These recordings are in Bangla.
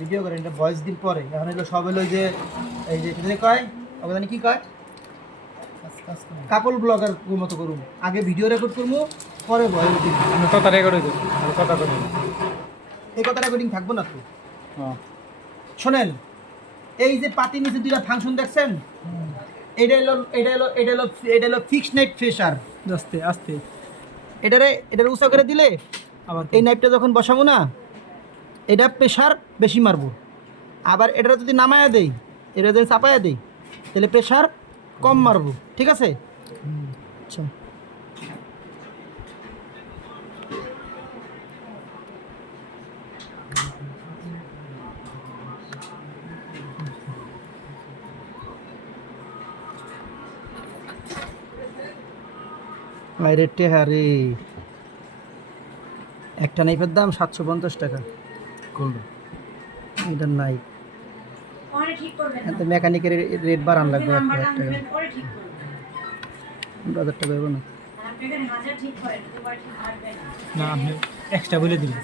ভিডিও করেন এটা ভয়েস দিন পরে। এখন হলো সব হলো যে এই যে এটা কয়? জানি কি কয়? কাপল ব্লগার মতো করুন আগে ভিডিও রেকর্ড করব পরে ভয়েস দিন কথা রেকর্ড আমি কথা এই কথা রেকর্ডিং থাকব না তো? হ্যাঁ। শোনেন এই যে পাতির নিচে দুইটা ফাংশন দেখছেন? এটা হলো এটা হলো এটা হলো এটা হলো ফিক্স নাইট ফ্রেশার আস্তে আস্তে। এটারে এটারে উঁচা করে দিলে আবার এই নাইফটা যখন বসাবো না এটা প্রেশার বেশি মারবো। আবার এটা যদি নামায়া দেই এটা যদি চাপায়া দেই তাহলে প্রেশার কম মারবো। ঠিক আছে? আচ্ছা। হারে একটা নাইফের দাম সাতশো পঞ্চাশ টাকা। করল। এটা ঠিক এত মেকানিকের রেট বাড়ান লাগবে এক হাজার টাকা। পনেরো হাজার টাকা হবে না? না। আপনি এক্সট্রা বলে দিবেন।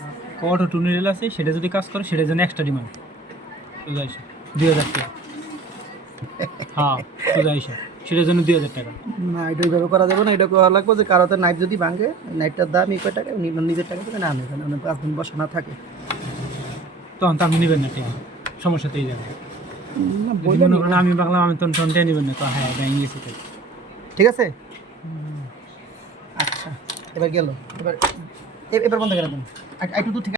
অটো টুনেল আছে সেটা যদি কাজ করে সেটার জন্য এক্সট্রা ডিমান্ড দুই হাজার টাকা। হ্যাঁ সোজা এসে। সেটার জন্য দুই হাজার টাকা। না এটা ওইভাবে করা যাবে না। এটা করা লাগবে যে কারোতে নাইফ যদি ভাঙে নাইফটার দাম এই কয় টাকা? নিজের টাকা থেকে না নেবেন মানে পাঁচ দিন বসা না থাকে। তখন তো আপনি নেবেন না টাকা সমস্যাতেই যাবে মনে করেন আমি বাংলা আমি তখন তখন টেনে নেবেন না তো হ্যাঁ এটা ঠিক আছে? আচ্ছা এবার গেল। এবার এবার বন্ধ করে দেন। একটু দূর থেকে